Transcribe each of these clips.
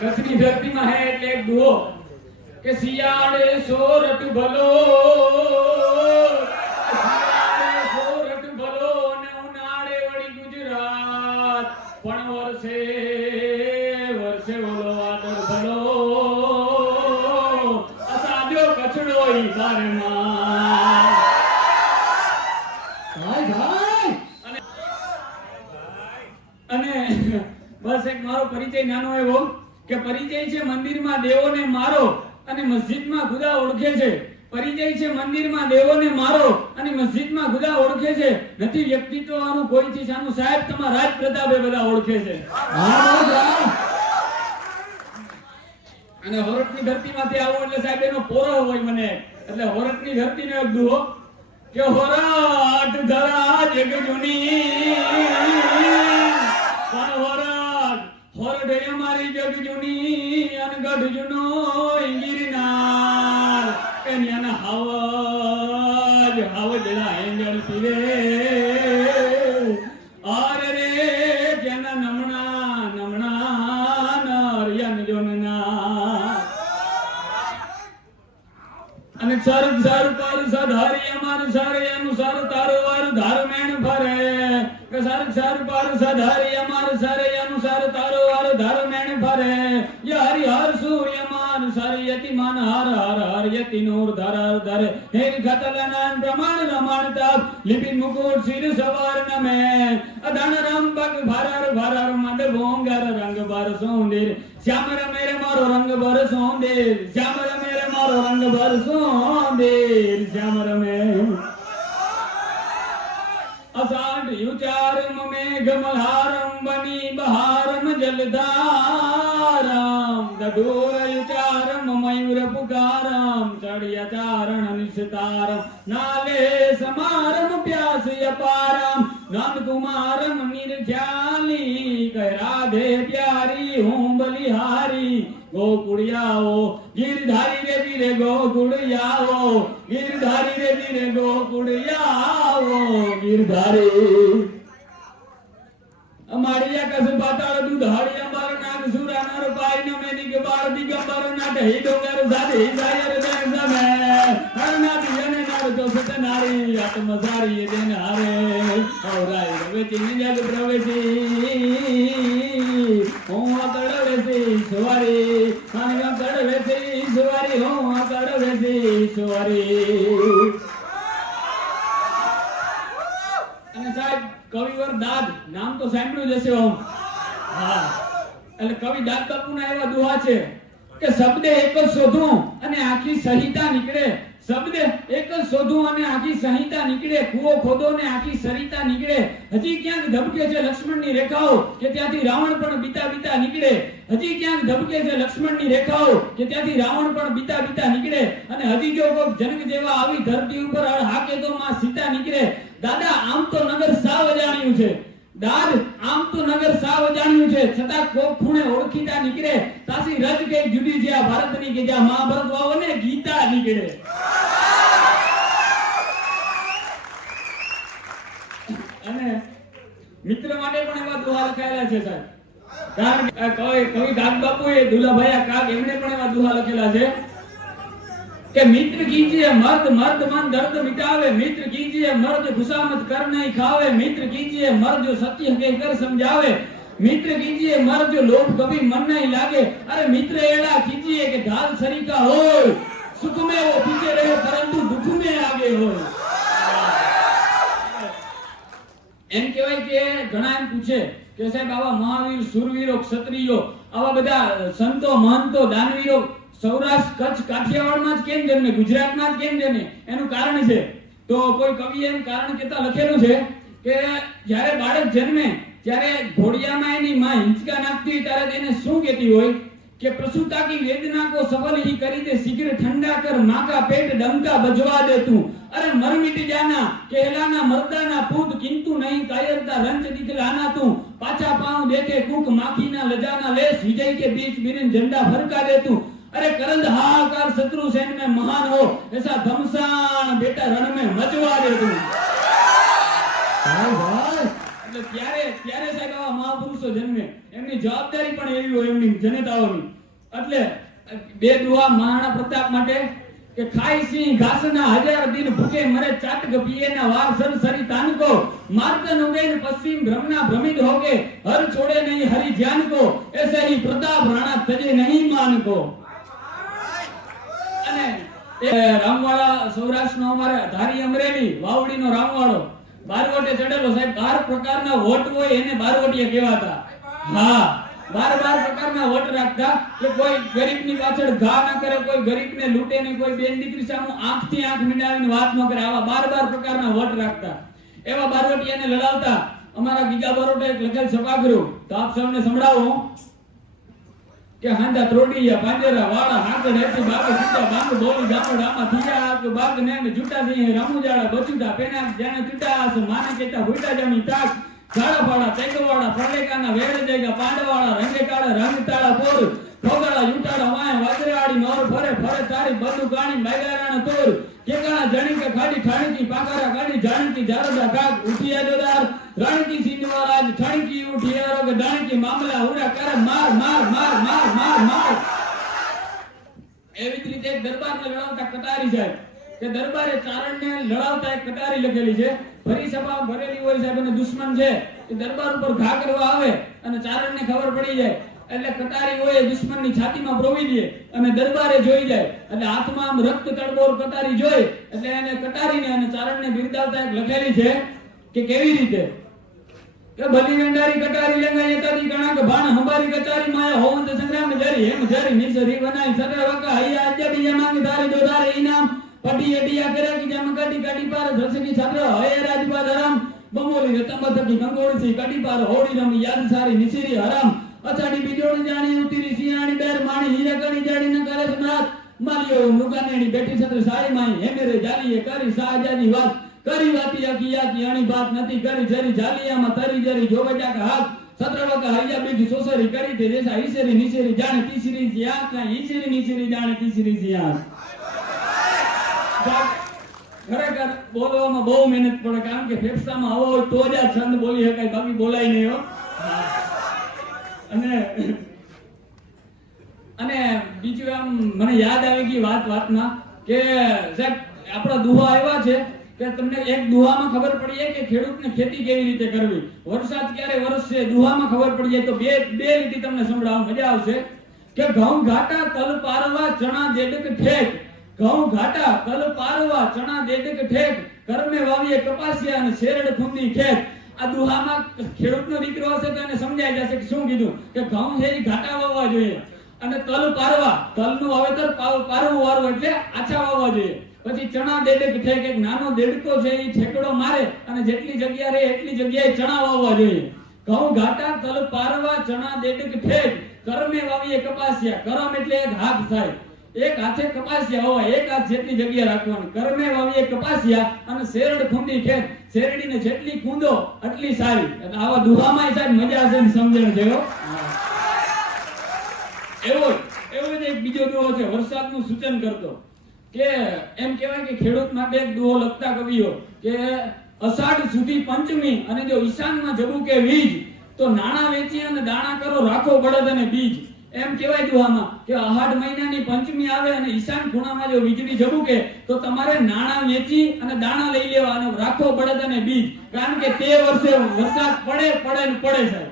કચ્છની ધરતીમાં હે એટલે એક દુહો કે શિયાળે સોરઠ ભલો, શિયાળે સોરઠ ભલો અને ઉનાળે વળી ગુજરાત, પણ વર્ષે વર્ષે ઓલો આદર ભલો, અસાજો કચ્છડો ઈ બારમાં. અને બસ એક મારો પરિચય નાનો એવો કે પરિચય છે મંદિરમાં દેવોને મારો અને મસ્જિદમાં ખુદા ઓળખે છે. પરિચય છે મંદિરમાં દેવોને મારો અને મસ્જિદમાં ખુદા ઓળખે છે. નથી વ્યક્તિત્વ આનું કોઈ છે શાનું સાહેબ તમારા રાજ પ્રતાપે બધા ઓળખે છે. અને હોરઠની ધરતીમાંથી આવો એટલે સાહેબ એનો પોરો હોય મને એટલે હોરઠની ધરતીનો એક દુહો કે હોરાટ ધરા જગ જૂની, પણ હોરઠ અમારી જગ જૂની અને ગઢ જૂનો ગિરનાર, એના હાવજડા એંગલ પીરે આરે રે જેના નમણા નમણા નરિયન જોનના. અને સર સર પર સધારી અમાર સર એનું સર તારો વાર ધાર મેણ ફરે, કે સર સર પર સધારી અમાર સર એનું સર તારો વાર ધાર મેણ ફરે. ય હરિ હર સૂર્ય માન સર યતિ માન હર હર હર યતિ નૂર ધર ધર હે ખતલનાન પ્રમાણ રમાણ તાપ લિપિન મુકુટ સિર સવાર નમે અધન રમ પગ ભરર ભરર મદ ભોંગર રંગ બર સોંદેર શ્યામ રમેર મારો રંગ બર સોંદેર શ્યામ રમેર મારો રંગ બર સોંદેર શ્યામ રમે. અષાઢ યુચારમ મેઘ મલ્હારમ બની બહારમ જલધારમ દઢોર યુચારમ મયુર પુકારમ ચડિયાચારણ નિશતારમ નાલે સમારમ પ્યાસ અપારમ નંદ કુમારમ નિર્ખ્યાલી કહ રાધે પ્યારી હું બલિહારી ગોકુળિયાઓ ગિરધારી રે ધીરે ગોકુળિયાઓ ગિરધારી રે ધીરે ગોકુળિયાઓ ગિરધારી. અમારિયા કસ પાતાળ દુધાળિયા બાર નાગ સુરા નર પાઈ ન મેની કે બાળ દિગંબર ના ઢહી ડોંગર સાધી જાયર દેન સમે હરના દિયને નર તો સત નારી આત્મ સારી દેન હારે ઓરાય રવેચી નિજગ પ્રવેશી હું આકડ વેસી સવારી અને આકડ વેસી સવારી હું આકડ વેસી સવારી. અને સાહેબ કવિવર દાદ નામ તો સાંભળ્યું જ હશે ઓમ. હા એટલે કવિ દાદ બાપુના એવા દુહા છે કે શબ્દે એક જ શોધું અને આખી સંહિતા નીકળે, શબ્દે એક જ શોધું અને આખી સંહિતા નીકળે, કૂવો ખોદો ને આખી સરિતા નીકળે. હજી ક્યાંક ધબકે છે લક્ષ્મણની રેખાઓ કે ત્યાંથી રાવણ પણ બીતા બીતા નીકળે. હજી ક્યાંક ધબકે છે લક્ષ્મણની રેખાઓ કે ત્યાંથી રાવણ પણ બીતા બીતા નીકળે. અને હજી જો કોઈ જનક જેવા આવી ધરતી ઉપર હાકે તો માં સીતા નીકળે. દાદા આમ તો નગર સાવ અજાણ્યું છે, દાદ આમ તો નગર સાવ અજાણ્યું છે, છતાં કોક ખૂણે ઓળખીતા નીકળે. તાસી રજ કે જુદી છે આ ભારતની કે જ્યાં મહાભારત વાવો ને ગીતા નીકળે. અને મિત્ર માટે પણ એવા દુહા લખાયેલા છે સાહેબ. કારણ કે કવિ કાગ બાપુએ દુલાભાઈ કાગ એમણે પણ એવા દુહા લખેલા છે કે મિત્ર कीजिए मर्द मर्द मन दर्द मिटावे, मित्र कीजिए मर्द खुशामद कर नहीं खावे, मित्र कीजिए मर्द जो सत्य कहकर समझावे, मित्र कीजिए मर्द जो लोभ कभी मन नहीं लागे. अरे मित्र एड़ा कीजिए कि ढाल सरीका हो, सुख में वो पीछे रहे परंतु दुख में आगे हो. એમ કહેવાય કે ઘણા એમ પૂછે કે સાહેબ આવા મહાવીર સુરવીરો ક્ષત્રિયો આવા બધા સંતો મહંતો દાનવીરો સૌરાષ્ટ્ર કચ્છ કાઠિયાવાડમાં જ કેમ જન્મે, ગુજરાતમાં જ કેમ જન્મે? એનું કારણ છે. તો કોઈ કવિએ એમ કારણ કહેતા લખેલું છે કે જ્યારે બાળક જન્મે ત્યારે ઘોડિયામાં એની માં હિંચકા નાખતી ત્યારે એને શું કહેતી હોય કે પ્રસૂતા કી વેદના को सफल ही करी दे, शीघ्र ठंडा कर मां का पेट डंका बजवा दे तू. अरे मर मिट जाना कहलाना मर्दाना पूत, किंतु नहीं कायरता रंच दिखलाना तू. पाछा पांव देखे कूक माखी ना लजाना लेस, विजय के बीच बिरिन झंडा फरका दे तू. अरे करंद हाहाकार शत्रु सेन में महान हो, ऐसा घमसान बेटा रण में मचवा दे तू. એટલે ત્યારે સાહેબ આવા મહાપુરુષો જન્મે, એમની જવાબદારી પણ એવી હોય એમની જનતાઓની. એટલે બે દુઆ મહારાણા પ્રતાપ માટે કે ખાઈ સિંહ ઘાસના હજાર દિન ભૂખે મરે ચાટક પીએના વાર સરસરી તાનકો માર્ગન ઉગેન પશ્ચિમ ભ્રમના ભ્રમિત હોકે હર છોડે નહીં હરી જ્ઞાન को ऐसे ही प्रताप राणा तजे नहीं मान को. અને રામવાળા સૌરાષ્ટ્રનો અમારે ધારી અમરેલી વાવડીનો રામવાળો બારવટે ચડેલો સાહેબ 12 પ્રકારના વોટ હોય એને બારવટીયા કહેવાતા. હા 12 પ્રકારના વોટ રાખતા કે કોઈ ગરીબની પાછળ ઘા ન કરે, કોઈ ગરીબને લૂંટે નહીં, કોઈ બેન દીકરી સામે આંખથી આંખ મિલાવીને વાત ન કરે. આવા 12 પ્રકારના વોટ રાખતા. એવા બારવટીયાને લડાવતા અમારા ગીગા બારોટે એક લખેલ સભાગૃહ તો આપ સૌને સંભળાવું કે હાંડા ત્રોડીયા પાંજરા વાળા હાંકડ હેઠી બાગ સીતા બાંગ બોલી ગામડામાં થિયા કે બાગ ને જૂટા થી રામુજાળા બચુડા પેના જાણે ચૂટા માને કેતા ભૂટા જમી તાક ગાળા પાડા તેગવાડા પ્રલેકાના વેડ દેગા પાંડવાળા રંગે કાળા રંગ તાળા પોર ફોગાળા જૂટાડા વાય વાદરાડી નોર ફરે ફરે તારી બધુ ગાણી બાગારાના તોર કેકાણા જણી કે ખાડી ઠાણીકી પાકારા ગાડી જાણીકી જારડા કાક ઉઠિયા જોદાર રાણીકી સિંધવારાજ ઠાણીકી ઉઠિયા રોગ દાણીકી મામલા ઉડા કરે માર માર માર માર માર માર. એવી જ રીતે એક દરબારને લડાવતા કટારી સાહેબ કે દરબારે ચારણને લડાવતા એક કટારી લખેલી છે. ભરી સભા ભરેલી હોય સાહેબ અને દુશ્મન છે એ દરબાર ઉપર ઘા કરવા આવે અને ચારણને ખબર પડી જાય એટલે કટારી હોય દુશ્મનની છાતીમાં પ્રોવી દે અને દરબારે જોઈ જાય એટલે હાથમાં આમ રક્ત તળબોળ કટારી જોઈ એટલે એને કટારીને અને ચારણને બિરદાવતા એક લખેલી છે કે કેવી રીતે કે ભલી ગંડારી કટારી લેંગા યતાદી ગણા કે ભાણ હંબારી કટારી માયા હોવંત સંગ્રામ જરી એમ જરી નિસરી બનાઈ સરે વકા હૈયા અજ્જા બીજા માંગ ધારી દોધારે ઇનામ પટી એડિયા કરે કે જમ કાટી કાટી પાર ધસકી છાત્ર હૈયા રાજપા ધરમ બમોલી રતમતકી ગંગોળસી કાટી પાર હોડી રમ યાદ સારી નિસરી હરામ અચાડી બીજોડ જાણી ઉતીરી સિયાણી બેર માણી હીરા કણી જાડી ન કરે નાથ માલિયો મુગાનેણી બેઠી છત્ર સારી માઈ હેમેરે જાલીએ કરી સાજાની વાત કરી વાતી આકિયા કી અણી બાત નથી કરી જરી જાલિયામાં તરી જરી જોવજા કે હાથ સત્રવક હૈયા બીજી સોસરી કરી દે જેસા ઈસરી નિસરી જાણે તીસરી સિયા કા ઈસરી નિસરી જાણે તીસરી સિયા. ખરેખર બોલવામાં બહુ મહેનત પડે કારણ કે ફેફસામાં હવા હોય તો જ આ છંદ બોલી શકાય, બાકી બોલાય નહીં હો. અને બીજું આમ મને યાદ આવી ગઈ વાતમાં કે સાહેબ આપણા દુહા આવ્યા છે કે તમને એક દુહામાં ખબર પડી જાય કે ખેડૂતને ખેતી કેવી રીતે કરવી, વરસાદ ક્યારે વરસશે દુહામાં ખબર પડી જાય તો બે લીટી તમને સંભળાવ મજા આવશે કે ઘઉં ઘાટા તલ પારવા ચણા દેડક ઠેક, ઘઉં ઘાટા તલ પારવા ચણા દેડક ઠેક કરમે વાવીએ કપાસિયા અને શેરડ ખુંદી ખેત. આ દુહામાં ખેડૂતનો દીકરો હશે તો એને સમજાઈ જશે કે શું કીધું કે ઘઉં છે એ ઘાટા વાવવા જોઈએ અને તલ પારવા તલનું વાવેતર પારવું વારવું એટલે આછા વાવવા જોઈએ. પછી ચણા દેડક ઠેક એક નાનો દેડકો છે એ ઠેકડો મારે અને જેટલી જગ્યા રહે એટલી જગ્યાએ ચણા વાવવા જોઈએ. ઘઉં ઘાટા તલ પારવા ચણા દેડક ઠેક કરમે વાવીએ કપાસિયા, કરમ એટલે એક હાથ થાય, એક હાથે કપાસિયા હોય, એક હાથ જેટલી જગ્યા રાખવાની, કરમે વાવીએ કપાસિયા અને શેરડ ખુંદી ખેત, શેરડીને જેટલી ખૂંદો એટલી સારી. એટલે આવા દુહામાં સાહેબ મજા છે ને સમજણ છે હો. એવો જ એક બીજો દુહો છે વરસાદનું સૂચન કરતો કે એમ કહેવાય કે ખેડૂત માટે એક દુહો લખતા કવિઓ કે અષાઢ સુધી પંચમી અને જો ઈશાનમાં જબુકે વીજ તો નાણા વેચી અને દાણા કરો રાખો બળદ અને બીજ. એમ કહેવાય દુહામાં કે અષાઢ મહિનાની પંચમી આવે અને ઈશાન ખૂણામાં જો વીજળી ઝબુકે તો તમારે નાણા વેચી અને દાણા લઈ લેવા અને રાખો બળદ અને બીજ, કારણ કે તે વર્ષે વરસાદ પડે સાહેબ.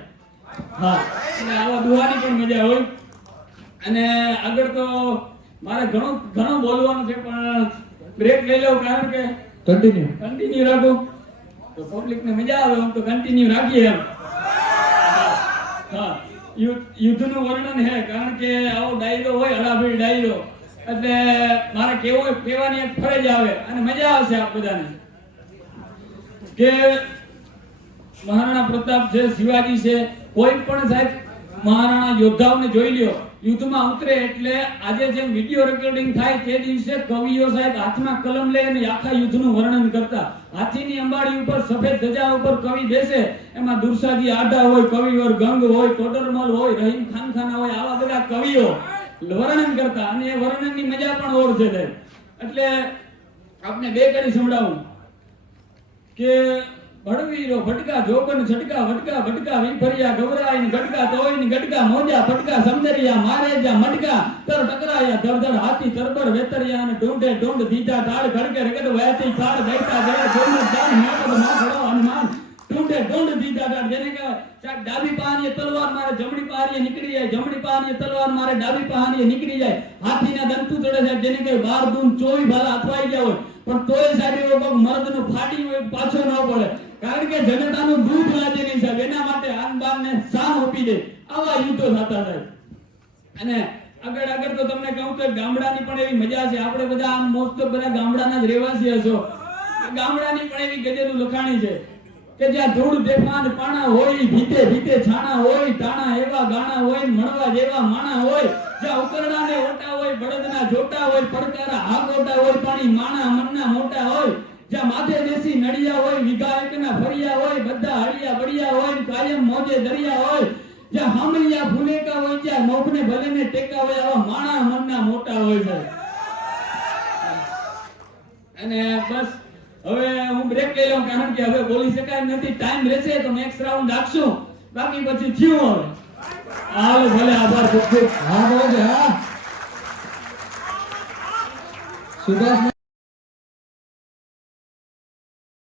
હા એટલે આવા દુહાની પણ મજા હોય. અને આગળ તો મારે ઘણું બોલવાનું છે પણ બ્રેક લઈ લઉં કારણ કે કન્ટિન્યુ રાખો તો પબ્લિકને મજા આવે. આમ તો કન્ટિન્યુ રાખીએ એમ. હા યુદ્ધનું વર્ણન છે કારણ કે આવો ડાયરો હોય હળાફળી ડાયરો એટલે મારે કહેવાની એક ફરજ આવે અને મજા આવશે આપ બધાને કે મહારાણા પ્રતાપ છે, શિવાજી છે, કોઈ પણ સાહેબ મહારાણા યોદ્ધાઓને જોઈ લ્યો યુદ્ધમાં ઉતરે એટલે આજે જેમ વિડિયો રેકોર્ડિંગ થાય તે દિવસે કવિઓ સાહેબ હાથમાં કલમ લઈ અને આખા યુદ્ધનું વર્ણન કરતા. હાથીની અંબાડી ઉપર સફેદ ધજા ઉપર કવિ બેસે, એમાં દુરસાજી આઢા હોય, કવિવર ગંગ હોય, ટોડરમલ હોય, રહીમ ખાનખાના હોય, આવા બધા કવિઓ વર્ણન કરતા અને એ વર્ણનની મજા પણ ઓર છે સાહેબ. એટલે આપને બે કરી સંભળાવું કે બળવીરો ભટકા જોબન છટકા વટકા ભટકા વિફર્યા ગવરાઈ ને ગટકા તોય ને ગટકા મોજા ફટકા સમદરિયા મારે જા મટકા તર ટકરાયા ધડધડ હાથી તરબર વેતરિયા અને ઢૂંઢે ઢૂંઢ દીધા ઢાળ ખડકે રગડ વહેતી થાળ દઈતા દે જોઈને જાન મેકડ માખડો હનુમાન ઢૂંઢે ઢૂંઢ દીધા ઢાળ જેને કહેવાય ચાક ડાબી પાણીએ તલવાર મારે જમણી પાણીએ નીકળી જાય જમણી પાણીએ તલવાર મારે ડાબી પાણીએ નીકળી જાય હાથીના દંતુ ચડે છે જેને કહે 12 દૂન 24 ભાલા અથવાઈ ગયા હોય પણ તોય સાહેબ એવો પગ મર્દનું ફાટી હોય પાછો ન પડે કારણ કે જનતાનું દૂધ લાજે નહીં સાહેબ એના માટે આન બાન ને શાન આપી દે આવા યુદ્ધો થતા સાહેબ અને આગળ તો તમને કહું તો ગામડાની પણ એવી મજા છે આપણે બધા આમ મોસ્ટ ઓફ બધા ગામડાના જ રહેવાસી હશો ગામડાની પણ એવી ગજેરું લખાણી છે કે જ્યાં ધૂળ દેખાન પાણા હોય ભીતે ભીતે છાણા હોય તાણા એવા ગાણા હોય મળવા જેવા માણા હોય જ્યાં ઉકરડા ને ઓટા હોય બળદના જોટા હોય પડકારા હાકોટા હોય પાણી માણા મનના મોટા હોય જ્યાં માથે દેશી નડિયા હોય વિઘાયકના ફરિયા હોય બધા હળિયા બળિયા હોય કાયમ મોજે દરિયા હોય જ્યાં હામલિયા ફૂલેકા હોય જ્યાં નોભને ભલેને ટેકા હોય આવા માણા મનના મોટા હોય છે અને બસ હવે હું બ્રેક લઈ લઉં કારણ કે હવે બોલી શકાય નથી ટાઈમ રહેશે તો નેક્સ્ટ રાઉન્ડ રાખશું બાકી પછી થયું હવે હાલો ભલે આભાર ખૂબ ખૂબ હા બોલ હા સુભાષ